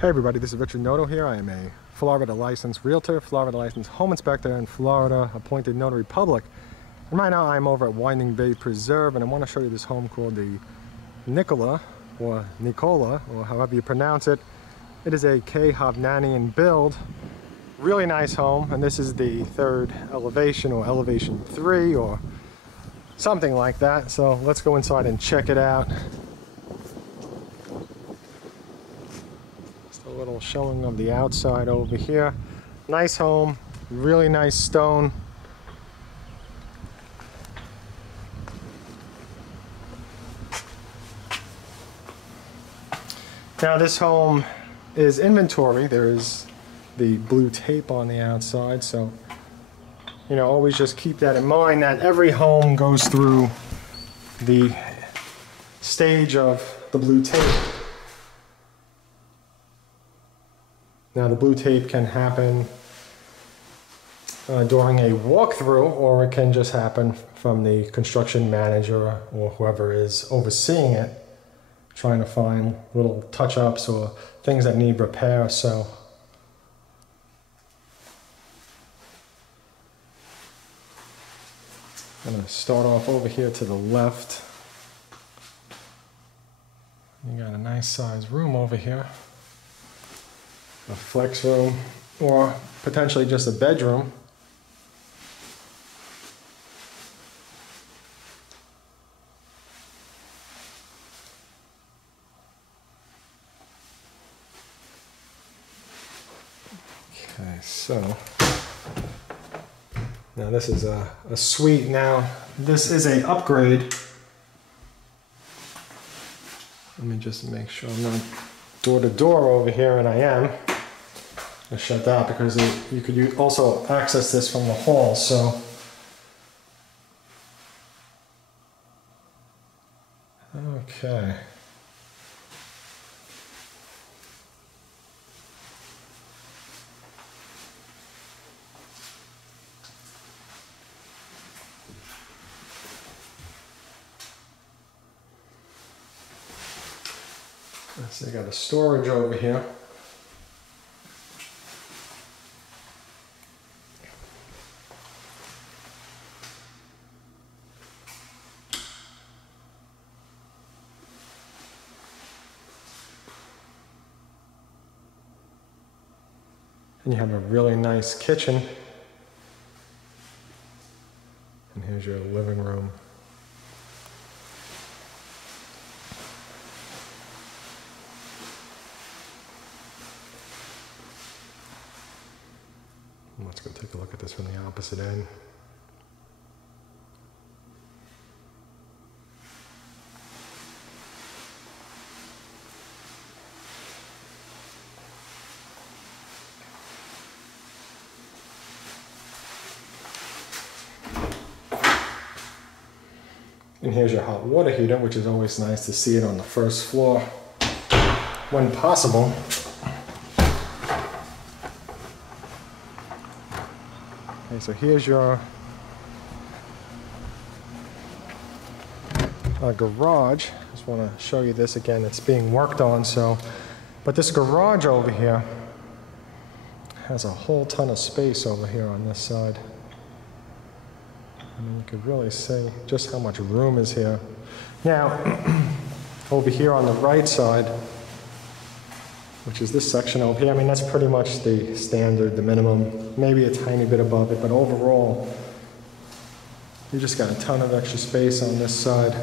Hey everybody, this is Richard Noto here. I am a Florida licensed realtor, Florida licensed home inspector, and Florida appointed notary public. And right now I'm over at Winding Bay Preserve, and I want to show you this home called the Nicola, or Nicola, or however you pronounce it. It is a Hovnanian build. Really nice home, and this is the third elevation, or elevation 3, or something like that. So let's go inside and check it out. Just a little showing of the outside over here. Nice home, really nice stone. Now this home is inventory. There is the blue tape on the outside, so you know, always just keep that in mind, that every home goes through the stage of the blue tape. Now the blue tape can happen during a walkthrough, or it can just happen from the construction manager or whoever is overseeing it, trying to find little touch-ups or things that need repair. So I'm going to start off over here to the left. You got a nice sized room over here, a flex room, or potentially just a bedroom. Okay, so now this is a suite. Now this is an upgrade. Let me just make sure I'm not door to door over here, and I am. I shut that because you could also access this from the hall. So okay. So you got a storage over here. And you have a really nice kitchen. And here's your living room. Let's go take a look at this from the opposite end. And here's your hot water heater, which is always nice to see it on the first floor when possible. Okay, so here's your garage. Just want to show you this again. It's being worked on, but this garage over here has a whole ton of space over here on this side. I mean, you could really see just how much room is here. Now, over here on the right side, which is this section over here, I mean, that's pretty much the standard, the minimum, maybe a tiny bit above it, but overall, you just got a ton of extra space on this side.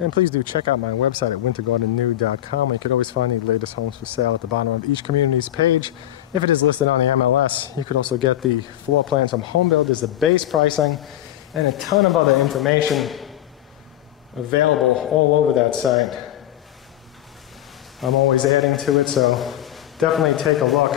And please do check out my website at wintergardennew.com, where you could always find the latest homes for sale at the bottom of each community's page. If it is listed on the MLS, you could also get the floor plans from home builders, the base pricing, and a ton of other information available all over that site. I'm always adding to it, so definitely take a look.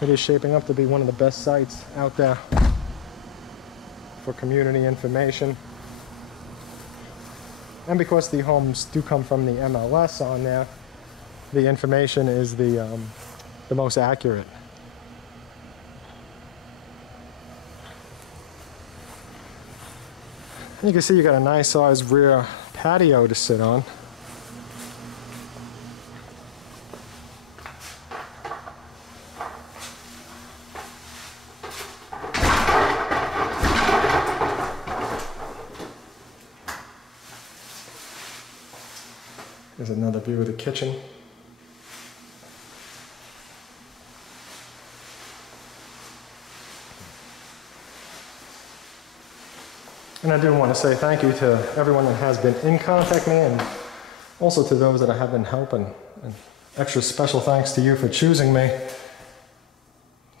It is shaping up to be one of the best sites out there for community information. And because the homes do come from the MLS on there, the information is the most accurate. And you can see you got a nice sized rear patio to sit on. There's another view of the kitchen. And I do want to say thank you to everyone that has been in contact me, and also to those that I have been helping. And extra special thanks to you for choosing me.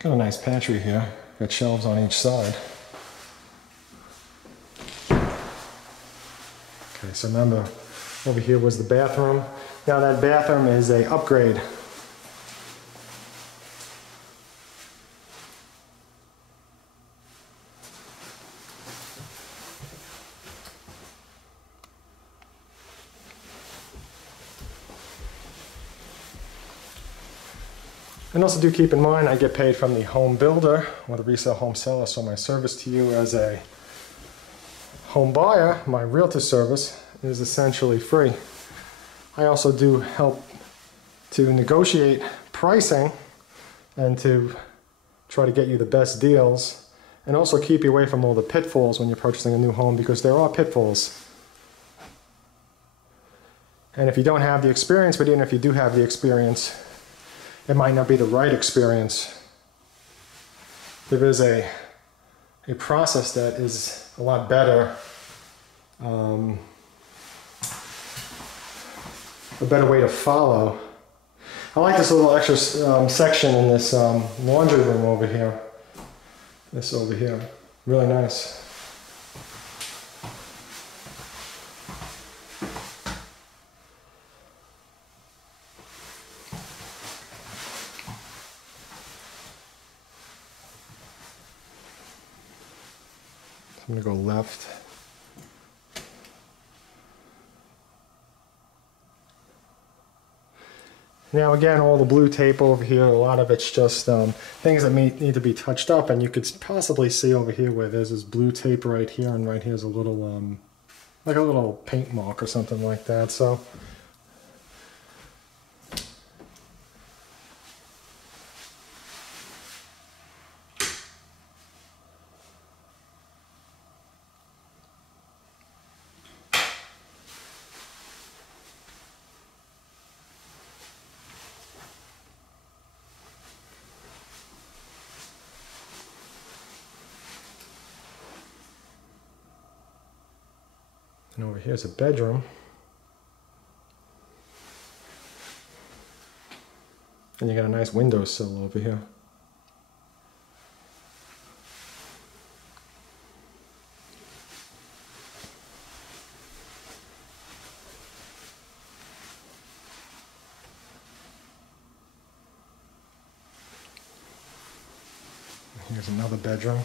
Got a nice pantry here. Got shelves on each side. Okay, so remember, over here was the bathroom. Now that bathroom is an upgrade. And also do keep in mind, I get paid from the home builder or the resale home seller, so my service to you as a home buyer, my realtor service, is essentially free. I also do help to negotiate pricing and to try to get you the best deals, and also keep you away from all the pitfalls when you're purchasing a new home, because there are pitfalls. And if you don't have the experience, but even if you do have the experience, it might not be the right experience. There is a process that is a lot better, a better way to follow. I like this little extra section in this laundry room over here. This over here, really nice. I'm going to go left. Now again, all the blue tape over here, a lot of it's just things that need to be touched up, and you could possibly see over here where there's this blue tape right here, and right here's a little, like a little paint mark or something like that. So and over here's a bedroom. And you got a nice windowsill over here. Here's another bedroom.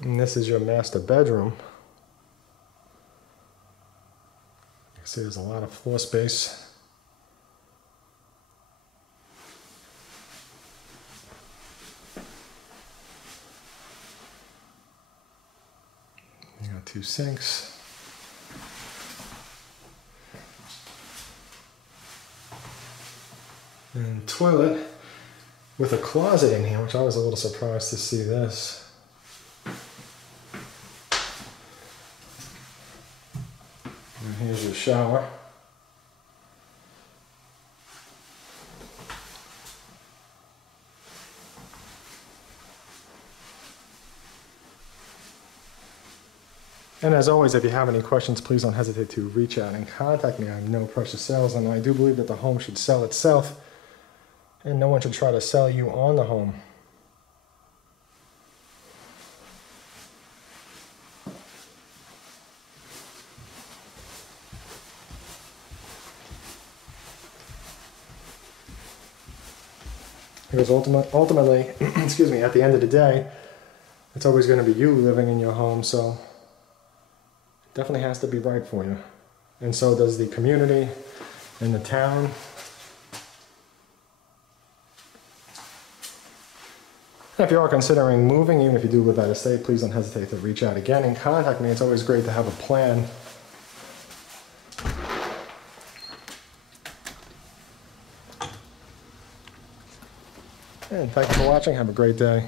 And this is your master bedroom. You can see there's a lot of floor space. You got two sinks. And toilet with a closet in here, which I was a little surprised to see this. And here's your shower. And as always, if you have any questions, please don't hesitate to reach out and contact me. I have no pressure sales, and I do believe that the home should sell itself, and no one should try to sell you on the home. Because ultimately, excuse me, at the end of the day, it's always going to be you living in your home, so it definitely has to be right for you. And so does the community and the town. If you are considering moving, even if you do live out of state, please don't hesitate to reach out again and contact me. It's always great to have a plan. And thank you for watching. Have a great day.